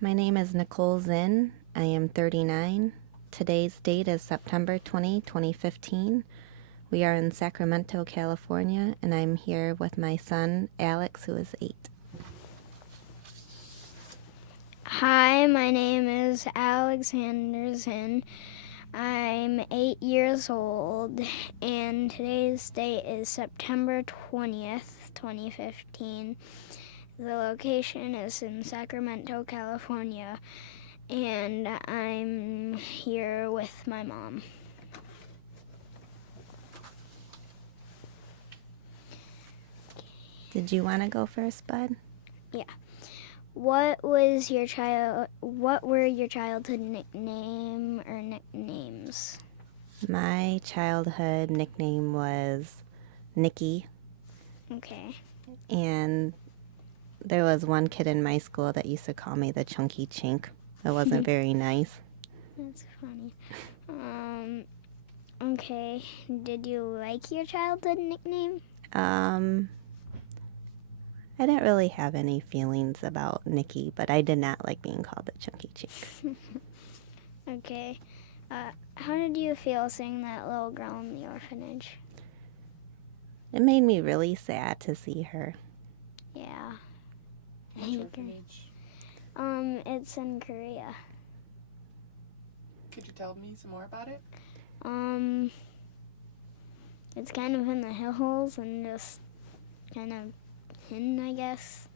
My name is Nichole Zinn. I am 39. Today's date is September 2015. We are in Sacramento, California, and I'm here with my son, Alex, who is 8. Hi, my name is Alexander Zinn. I'm 8 years old, and today's date is September 20th, 2015. The location is in Sacramento, California, and I'm here with my mom. Did you want to go first, Bud? Yeah. What were your childhood nickname or nicknames? My childhood nickname was Nikki, Okay. and there was one kid in my school that used to call me the Chunky Chink. It wasn't very nice. That's funny. Okay. Did you like your childhood nickname? I didn't really have any feelings about Nikki, but I did not like being called the Chunky Chink. Okay. How did you feel seeing that little girl in the orphanage? It made me really sad to see her. Yeah. Which orphanage? It's in Korea. Could you tell me some more about it? It's kind of in the hills and just kind of hidden, I guess.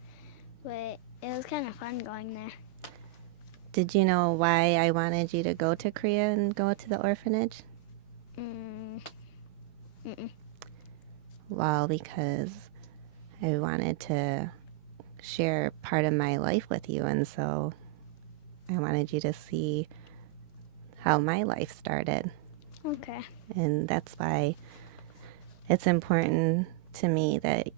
But it was kind of fun going there. Did you know why I wanted you to go to Korea and go to the orphanage? Well, because I wanted to share part of my life with you, and so I wanted you to see how my life started. Okay. And that's why it's important to me that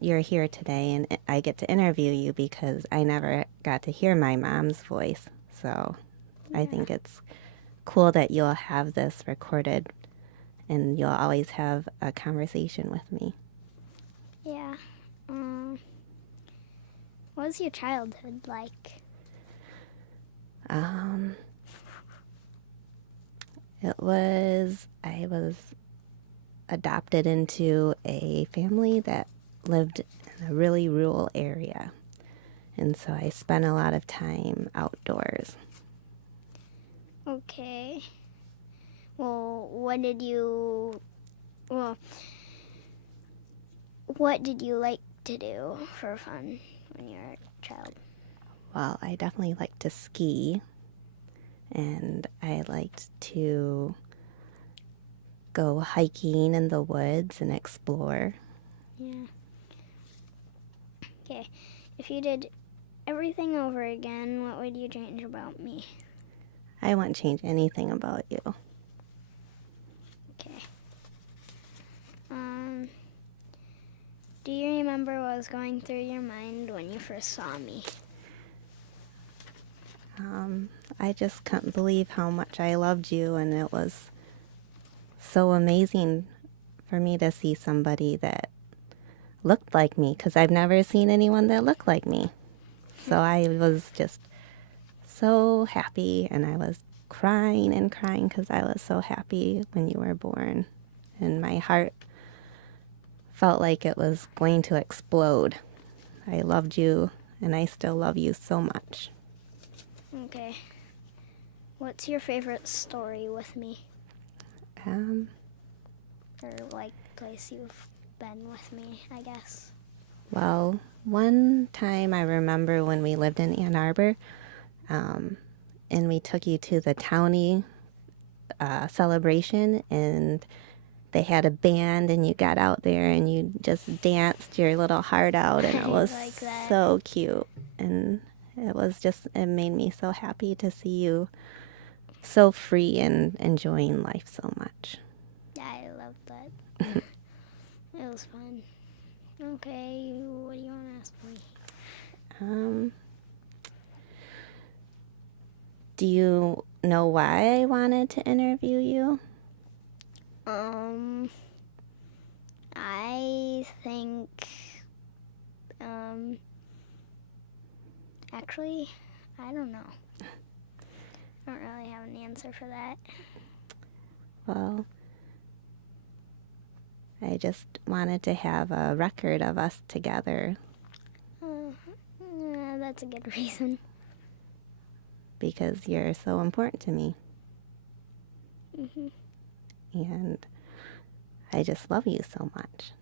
you're here today and I get to interview you, because I never got to hear my mom's voice. So I think it's cool that you'll have this recorded and you'll always have a conversation with me. Yeah. What was your childhood like? I was adopted into a family that lived in a really rural area. And so I spent a lot of time outdoors. Okay. Well, what did you like to do for fun when you were a child? Well, I definitely liked to ski, and I liked to go hiking in the woods and explore. Yeah. Okay. If you did everything over again, what would you change about me? I wouldn't change anything about you. Okay. Do you remember what was going through your mind when you first saw me? I just couldn't believe how much I loved you, and it was so amazing for me to see somebody that looked like me, because I've never seen anyone that looked like me. So I was just so happy, and I was crying and crying because I was so happy when you were born. And my heart felt like it was going to explode. I loved you, and I still love you so much. Okay. What's your favorite story with me? Or like place you've been with me, I guess? Well, one time I remember when we lived in Ann Arbor, and we took you to the Townie Celebration, and they had a band, and you got out there and you just danced your little heart out, and it was like that. so cute. And it made me so happy to see you so free and enjoying life so much. Yeah, I loved that. It was fun. Okay, what do you want to ask me? Do you know why I wanted to interview you? I think, actually, I don't know. I don't really have an answer for that. Well, I just wanted to have a record of us together Yeah, that's a good reason. because you're so important to me. Hmm. And I just love you so much.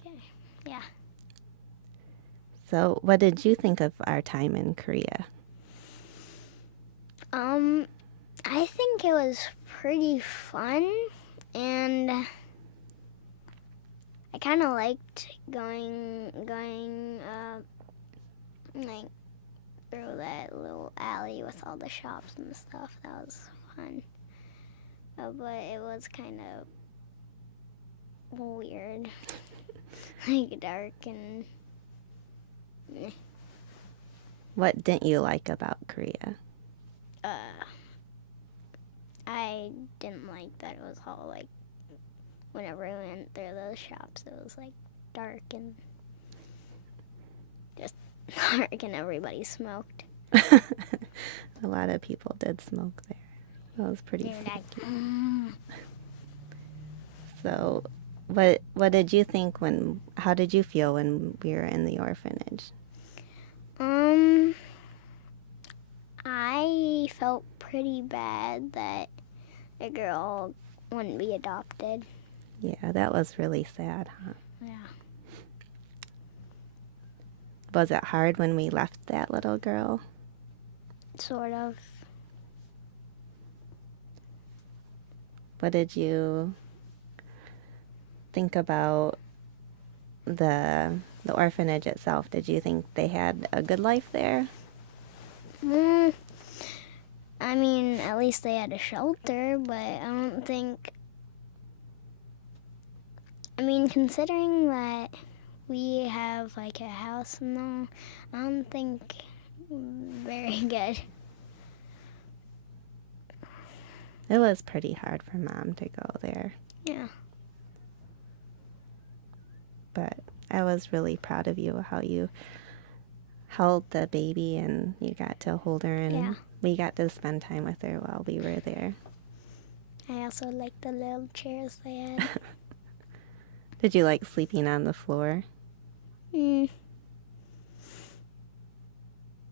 Okay. Yeah. So, what did you think of our time in Korea? I think it was pretty fun, and I kind of liked going like through that little alley with all the shops and stuff. That was fun. But it was kind of weird, like dark and. What didn't you like about Korea? I didn't like that it was all like. Whenever we went through those shops, it was like dark and just dark, and everybody smoked. A lot of people did smoke there. That was pretty They were fun. like, So, what did you think how did you feel when we were in the orphanage? I felt pretty bad that a girl wouldn't be adopted. Yeah, that was really sad, huh? Yeah. Was it hard when we left that little girl? Sort of. What did you think about the orphanage itself? Did you think they had a good life there? I mean, at least they had a shelter, but I don't think. I mean, considering that we have like a house and all, I don't think very good. It was pretty hard for Mom to go there, Yeah. but I was really proud of you, how you held the baby and you got to hold her and Yeah. we got to spend time with her while we were there. I also like the little chairs they had. Did you like sleeping on the floor?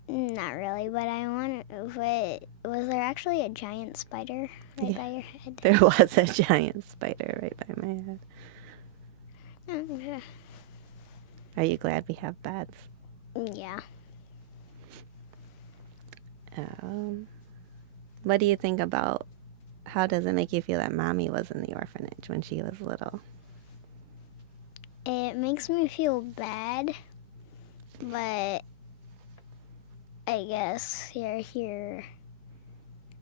Not really, but I want. But was there actually a giant spider right by your head? There was a giant spider right by my head. Okay. Are you glad we have beds? Yeah. What do you think about, how does it make you feel that Mommy was in the orphanage when she was little? It makes me feel bad, but I guess you're here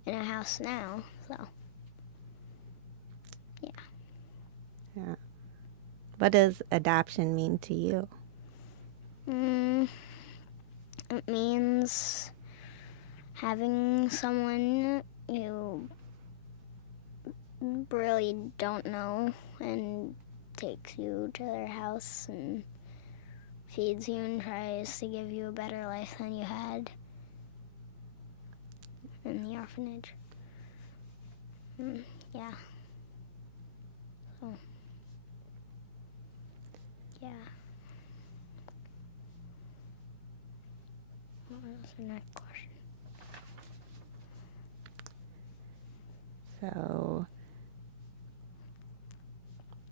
in a house now, so yeah. What does adoption mean to you? It means having someone you really don't know and takes you to their house and feeds you and tries to give you a better life than you had in the orphanage. Yeah. So, yeah. What was the next question? So,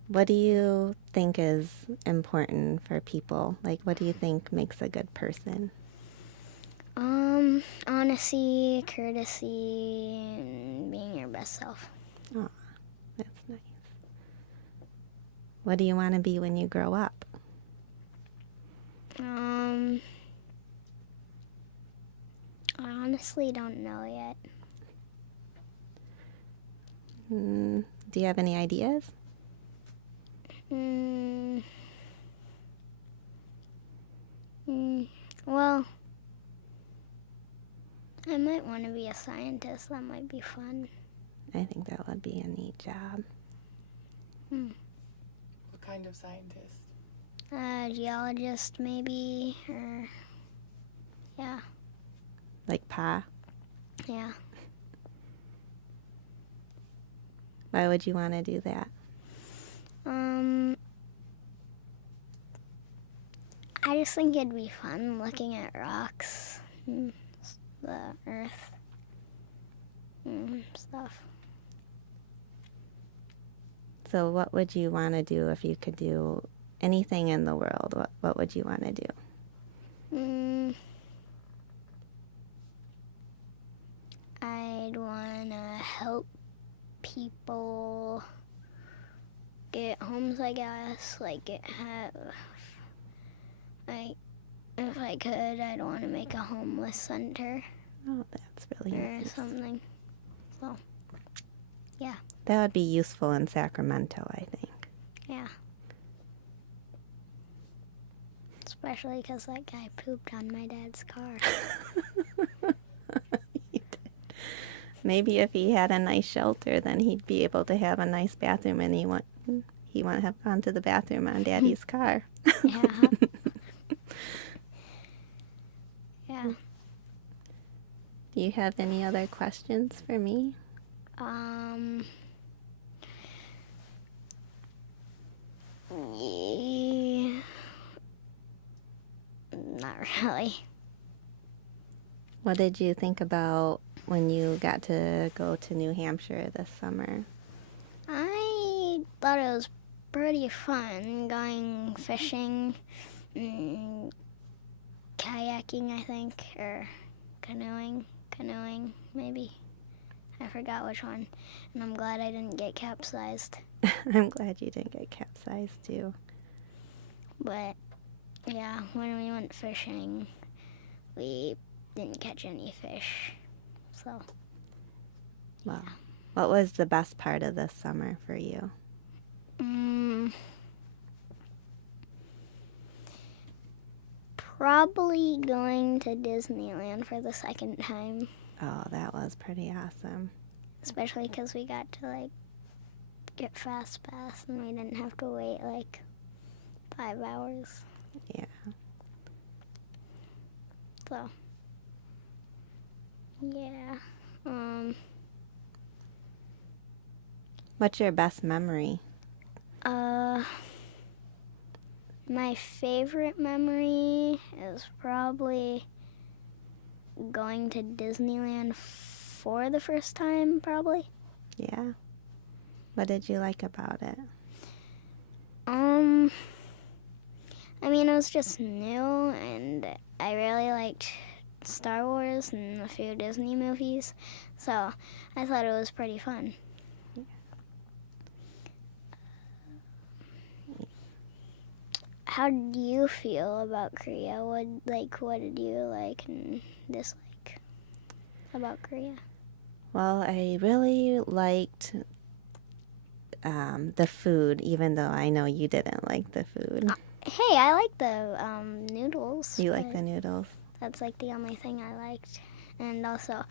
what do you think is important for people? Like, what do you think makes a good person? Honesty, courtesy, and being your best self. Oh, that's nice. What do you want to be when you grow up? I honestly don't know yet. Do you have any ideas? Well, I might want to be a scientist. That might be fun. I think that would be a neat job. What kind of scientist? Geologist, maybe, or yeah. Like Pa? Yeah. Why would you want to do that? I just think it'd be fun looking at rocks, and the earth, and stuff. So what would you want to do if you could do anything in the world? What would you want to do? I'd want to help people get homes, I guess. Like, if I could, I'd want to make a homeless center Oh, that's really or nice. something. So, yeah. That would be useful in Sacramento, I think. Yeah. Especially because that guy pooped on my dad's car. He did. Maybe if he had a nice shelter, then he'd be able to have a nice bathroom, and he wouldn't have gone to the bathroom on Daddy's car. Yeah. Yeah. Do you have any other questions for me? Yeah. Not really. What did you think about when you got to go to New Hampshire this summer? I thought it was pretty fun going fishing, kayaking, I think, or canoeing, maybe. I forgot which one, and I'm glad I didn't get capsized. I'm glad you didn't get capsized, too. But, yeah, when we went fishing, we didn't catch any fish, so. Well, what was the best part of this summer for you? Probably going to Disneyland for the second time, Oh, that was pretty awesome. especially because we got to, like, get Fast Pass and we didn't have to wait, like, 5 hours. Yeah. So, yeah. What's your best memory? My favorite memory is probably going to Disneyland for the first time, probably. Yeah. What did you like about it? I mean, it was just new, and I really liked Star Wars and a few Disney movies, so I thought it was pretty fun. How do you feel about Korea? What did you like and dislike about Korea? Well, I really liked the food, even though I know you didn't like the food. Hey, I like the noodles. You like the noodles? That's like the only thing I liked. And also,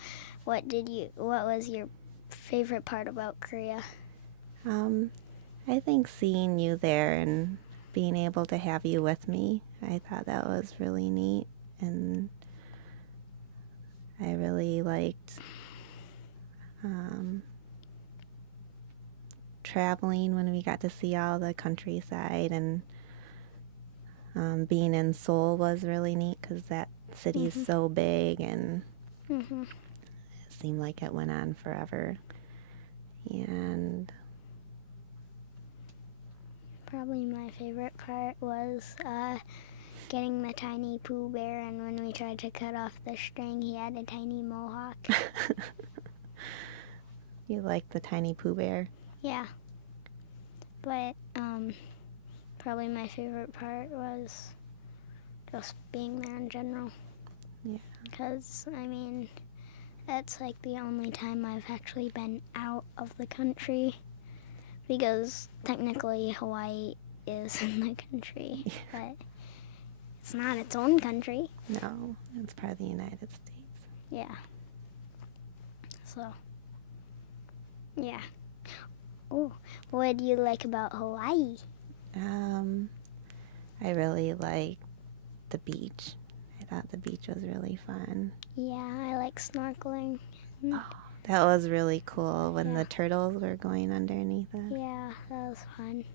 what was your favorite part about Korea? I think seeing you there and being able to have you with me, I thought that was really neat. And I really liked traveling when we got to see all the countryside, and being in Seoul was really neat because that city's so big, and it seemed like it went on forever. And Probably my favorite part was getting the tiny Pooh Bear, and when we tried to cut off the string, he had a tiny mohawk. you like the tiny Pooh Bear? Yeah. But probably my favorite part was just being there in general. Yeah. Because, I mean, that's like the only time I've actually been out of the country. Because technically Hawaii is in the country, but it's not its own country. No, it's part of the United States. Yeah. So, yeah. Oh, what do you like about Hawaii? I really like the beach. I thought the beach was really fun. Yeah, I like snorkeling. That was really cool when Yeah. the turtles were going underneath it. Yeah, that was fun.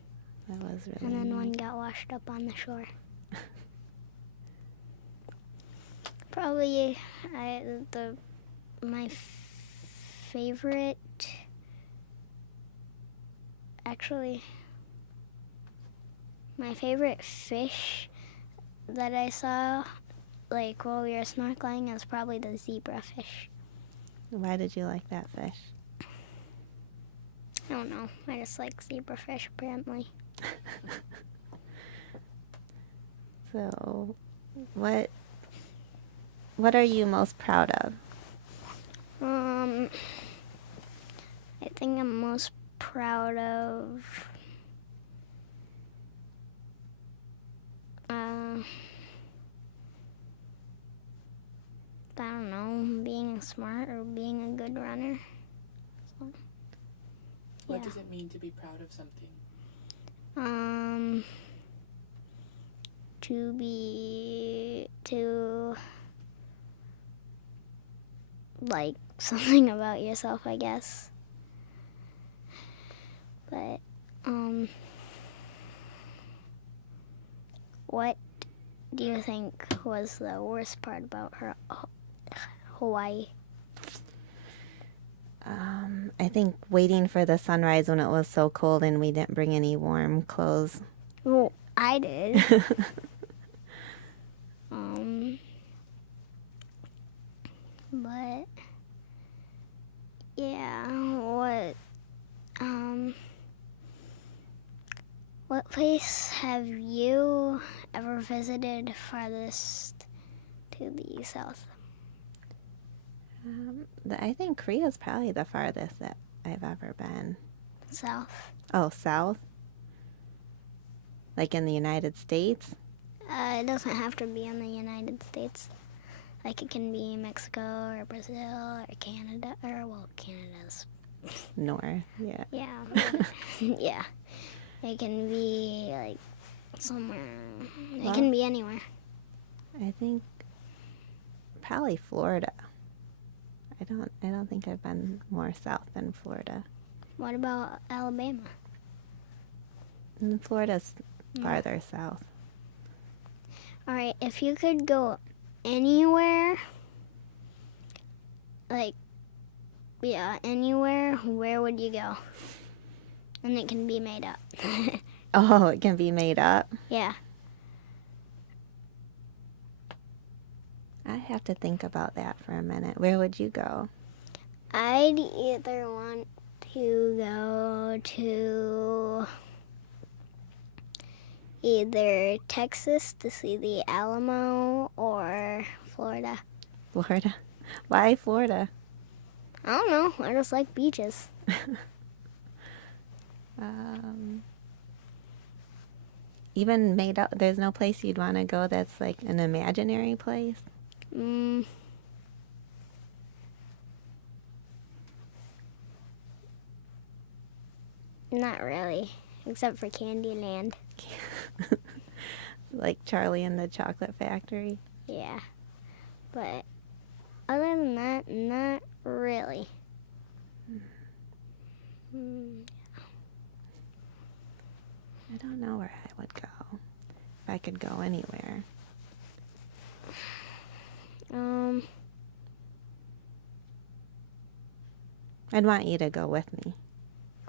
That was really And then one neat. got washed up on the shore. Probably my favorite, actually, my favorite fish that I saw, like while we were snorkeling, is probably the zebrafish. Why did you like that fish? I don't know. I just like zebrafish, apparently. So, what are you most proud of? I think I'm most proud of I don't know, being smart or being a good runner. So, What yeah. does it mean to be proud of something? To like something about yourself, I guess. But what do you think was the worst part about Hawaii? I think waiting for the sunrise when it was so cold and we didn't bring any warm clothes. Well, I did. But yeah, what place have you ever visited farthest to the south? I think Korea's probably the farthest that I've ever been. South. Oh, south? Like in the United States? It doesn't have to be in the United States. Like it can be Mexico or Brazil or Canada, Canada's. North, yeah. Yeah. Yeah. It can be like somewhere. It can be anywhere. I think probably Florida. I don't think I've been more south than Florida. What about Alabama? And Florida's farther south. All right, if you could go anywhere, anywhere, where would you go? And it can be made up. Oh, it can be made up? Yeah. I have to think about that for a minute. Where would you go? I'd either want to go to either Texas to see the Alamo or Florida. Florida? Why Florida? I don't know. I just like beaches. Even made up, there's no place you'd want to go that's like an imaginary place? Not really, except for Candyland. Like Charlie and the Chocolate Factory? Yeah. But other than that, not really. I don't know where I would go. If I could go anywhere. I'd want you to go with me.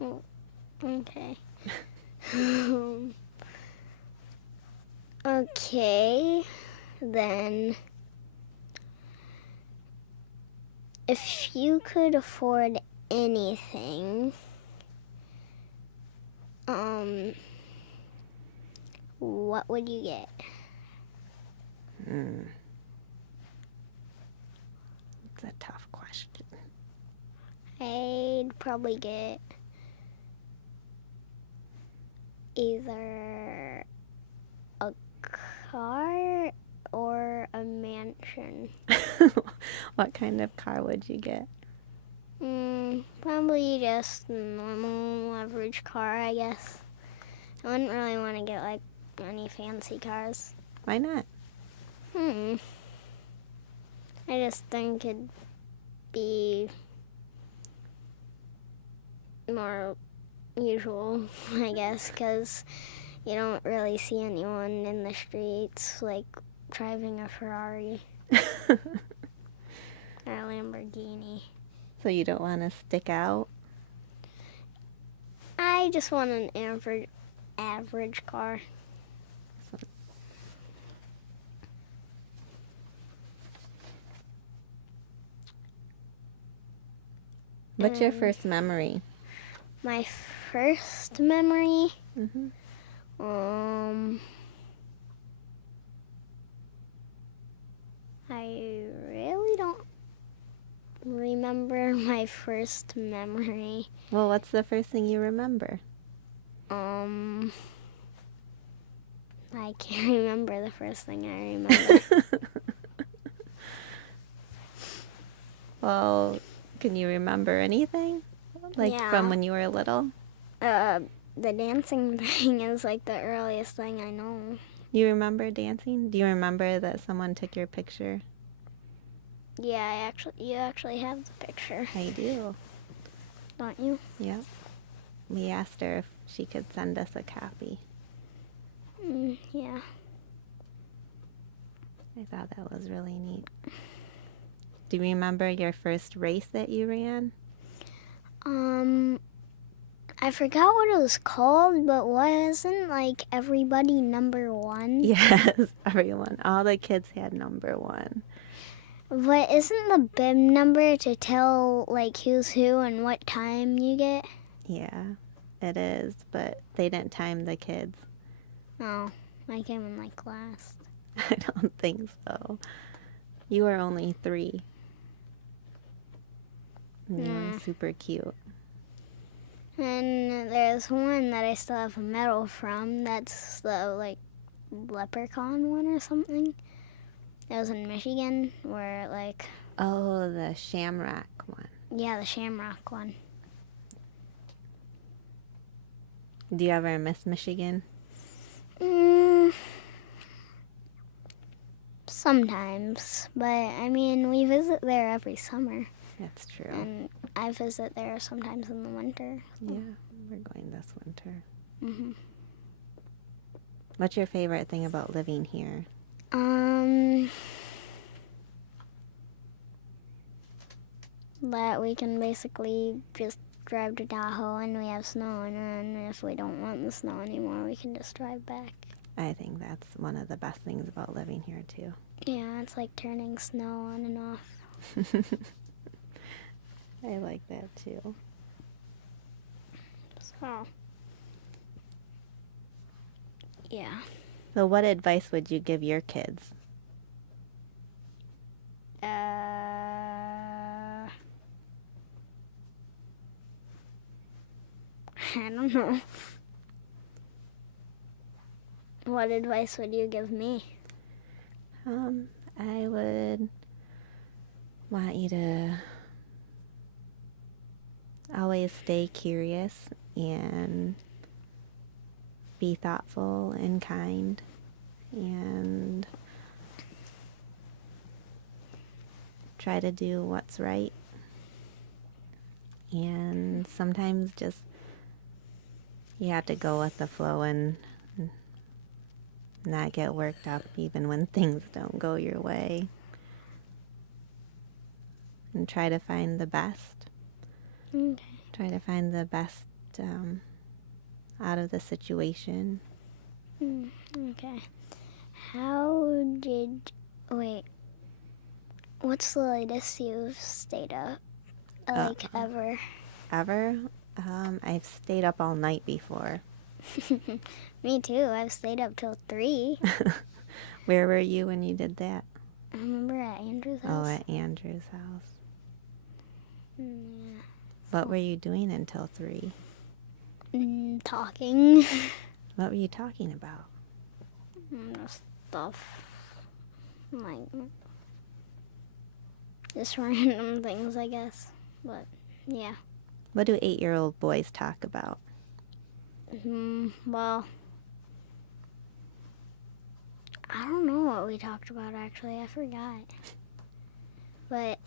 Oh, okay. Okay, then if you could afford anything, what would you get? It's a tough question. I'd probably get either a car or a mansion. What kind of car would you get? Probably just a normal average car, I guess. I wouldn't really want to get like any fancy cars. Why not? I just think it'd be more usual, I guess, because you don't really see anyone in the streets like driving a Ferrari or a Lamborghini. So you don't want to stick out? I just want an average car. What's your first memory? My first memory, Mm-hmm. I really don't remember my first memory. Well, what's the first thing you remember? I can't remember the first thing I remember. Well, can you remember anything? Like Yeah. from when you were little? The dancing thing is like the earliest thing I know. You remember dancing? Do you remember that someone took your picture? Yeah, you actually have the picture, I do. don't you? Yep. We asked her if she could send us a copy. Yeah. I thought that was really neat. Do you remember your first race that you ran? I forgot what it was called, but wasn't like everybody number one? Yes, everyone. All the kids had number one. But isn't the bib number to tell like who's who and what time you get? Yeah, it is, but they didn't time the kids. Oh, I came in like last. I don't think so. You were only 3. And you were super cute. And there's one that I still have a medal from. That's the like leprechaun one or something. It was in Michigan where like, Oh, the shamrock one. yeah, the shamrock one. Do you ever miss Michigan? Sometimes, but I mean, we visit there every summer, That's true. and I visit there sometimes in the winter. Yeah, we're going this winter. Mhm. What's your favorite thing about living here? That we can basically just drive to Tahoe and we have snow, and then if we don't want the snow anymore, we can just drive back. I think that's one of the best things about living here, too. Yeah, it's like turning snow on and off. I like that, too. So, yeah. So what advice would you give your kids? I don't know. What advice would you give me? I would want you to always stay curious and be thoughtful and kind and try to do what's right. And sometimes just you have to go with the flow and not get worked up even when things don't go your way. And try to find the best. Okay. Try to find the best out of the situation. Okay. What's the latest you've stayed up, like, ever? Ever? I've stayed up all night before. Me too. I've stayed up till 3. Where were you when you did that? I remember at Andrew's Oh, house. at Andrew's house. Yeah. What were you doing until 3? Talking. What were you talking about? Stuff. Like, just random things, I guess. But, yeah. What do 8-year-old boys talk about? Well, I don't know what we talked about, actually. I forgot. but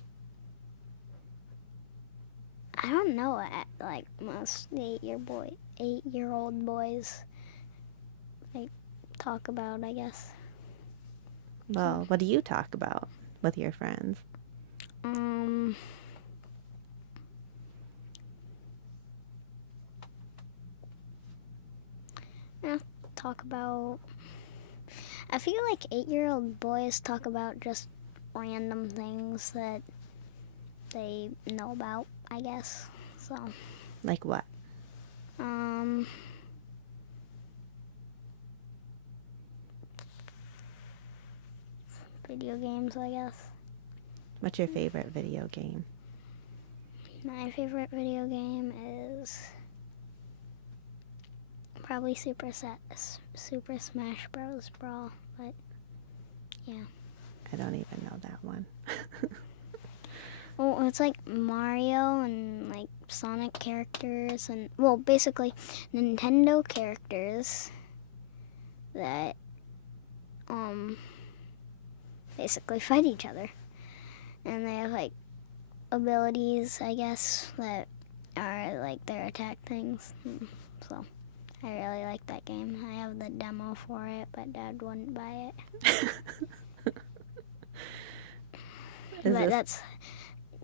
I don't know what like most 8-year-old boys like talk about, I guess. Well, what do you talk about with your friends? I talk about. I feel like 8-year-old boys talk about just random things that they know about, I guess. So, Like what? Video games, I guess. What's your favorite video game? My favorite video game is probably Super Smash Bros. Brawl, but yeah. I don't even know that one. Well, it's like Mario and like Sonic characters and, well, basically Nintendo characters that basically fight each other. And they have like abilities, I guess, that are like their attack things. So I really like that game. I have the demo for it, but Dad wouldn't buy it. But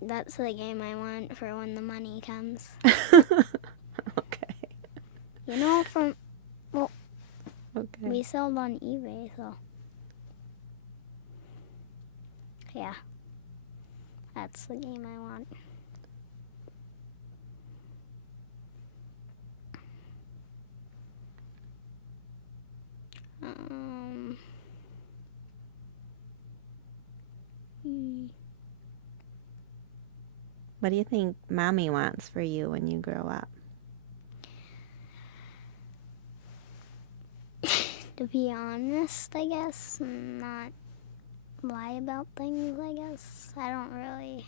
that's the game I want for when the money comes. Okay. You know, Okay. we sold on eBay, so yeah, that's the game I want. What do you think Mommy wants for you when you grow up? To be honest, I guess, not lie about things, I guess. I don't really.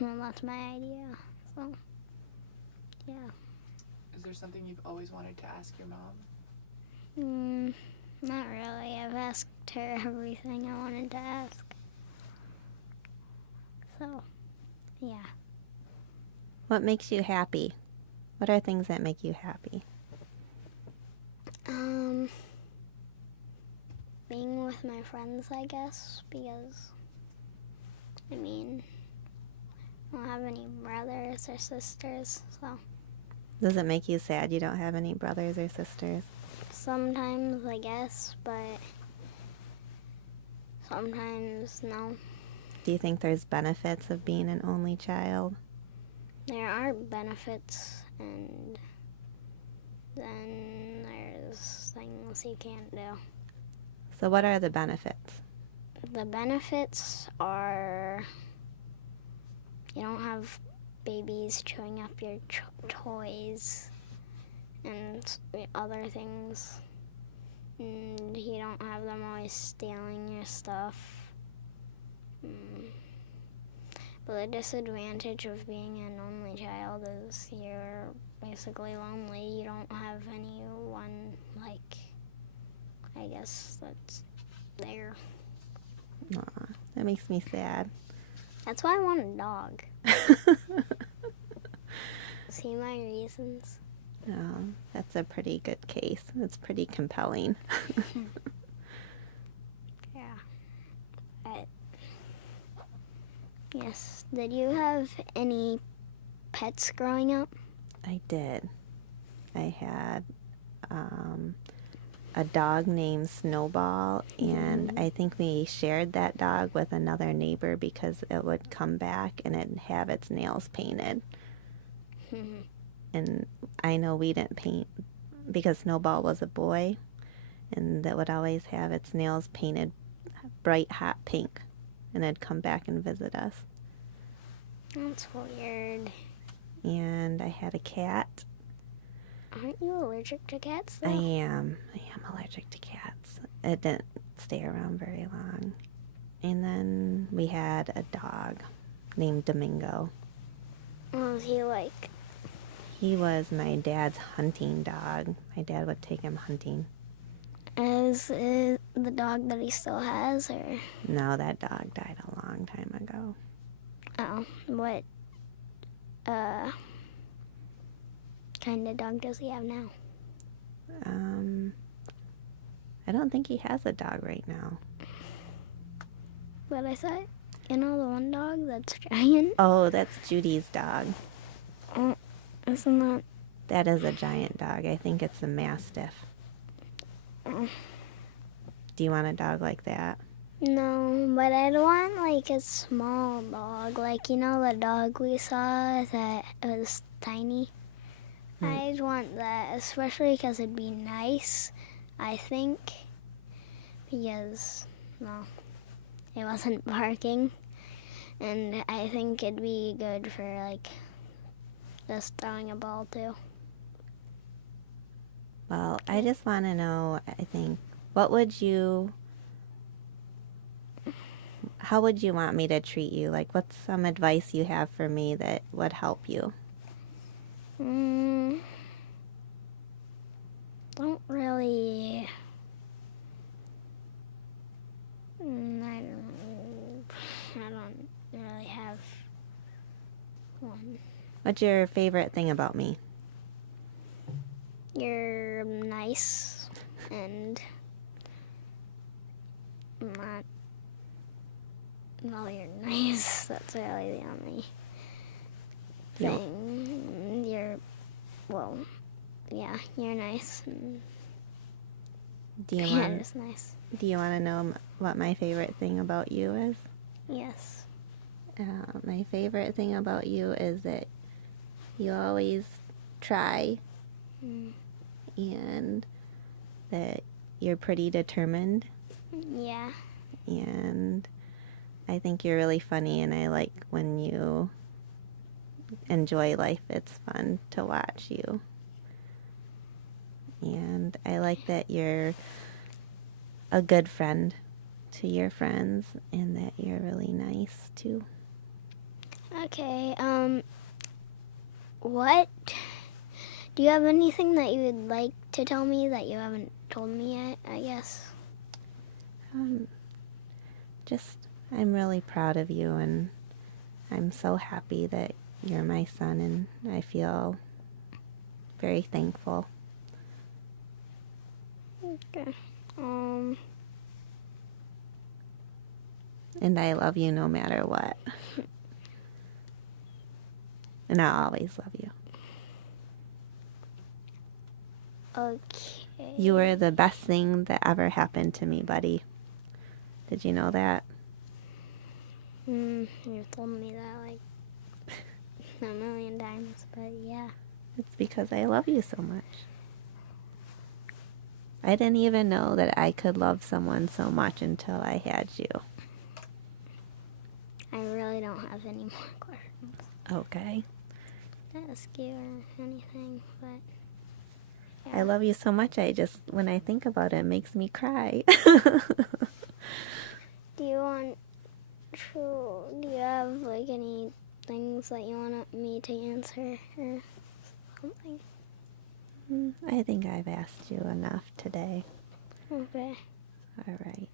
Well, that's my idea, so yeah. Is there something you've always wanted to ask your mom? Not really. I've asked her everything I wanted to ask. So, yeah. What makes you happy? What are things that make you happy? Being with my friends, I guess, because, I mean, I don't have any brothers or sisters, so Does it make you sad you don't have any brothers or sisters? sometimes, I guess, but sometimes no. Do you think there's benefits of being an only child? There are benefits, and then there's things you can't do. So what are the benefits? The benefits are you don't have babies chewing up your toys and other things. And you don't have them always stealing your stuff. But the disadvantage of being an only child is you're basically lonely. You don't have anyone, like, I guess, that's there. Aw, that makes me sad. That's why I want a dog. See my reasons? Oh, that's a pretty good case. It's pretty compelling. Yeah. But, yes. Did you have any pets growing up? I did. I had a dog named Snowball, and I think we shared that dog with another neighbor because it would come back and it'd have its nails painted. And I know we didn't paint because Snowball was a boy, and that would always have its nails painted bright hot pink, and it'd come back and visit us. That's weird. And I had a cat. Aren't you allergic to cats, though? I am allergic to cats. It didn't stay around very long. And then we had a dog named Domingo. What was he like? He was my dad's hunting dog. My dad would take him hunting. Is it the dog that he still has, or No, that dog died a long time ago. what kind of dog does he have now? I don't think he has a dog right now. But I thought, the one dog that's giant? Oh, that's Judy's dog. Oh, isn't that? That is a giant dog. I think it's a Mastiff. Oh. Do you want a dog like that? No, but I'd want like a small dog, like the dog we saw that was tiny. I'd want that, especially because it'd be nice, I think, because, well, it wasn't barking, and I think it'd be good for, like, just throwing a ball, too. Well, I just want to know, I think, how would you want me to treat you? Like, what's some advice you have for me that would help you? Don't really... I don't really have one. What's your favorite thing about me? You're nice and not... Well, you're nice. That's really the only thing. You're nice. And just nice. Do you want to know what my favorite thing about you is? Yes. My favorite thing about you is that you always try and that you're pretty determined. Yeah. And I think you're really funny, and I like when you enjoy life. It's fun to watch you. And I like that you're a good friend to your friends and that you're really nice too. Okay, what? Do you have anything that you would like to tell me that you haven't told me yet, I guess? Just, I'm really proud of you, and I'm so happy that you're my son, and I feel very thankful. Okay. And I love you no matter what. And I'll always love you. Okay. You were the best thing that ever happened to me, buddy. Did you know that? You've told me that like a million times, but yeah. It's because I love you so much. I didn't even know that I could love someone so much until I had you. I really don't have any more questions Okay. to ask you or anything, but yeah. I love you so much. When I think about it, it makes me cry. Do you have like any things that you want me to answer or something? I think I've asked you enough today. Okay. All right.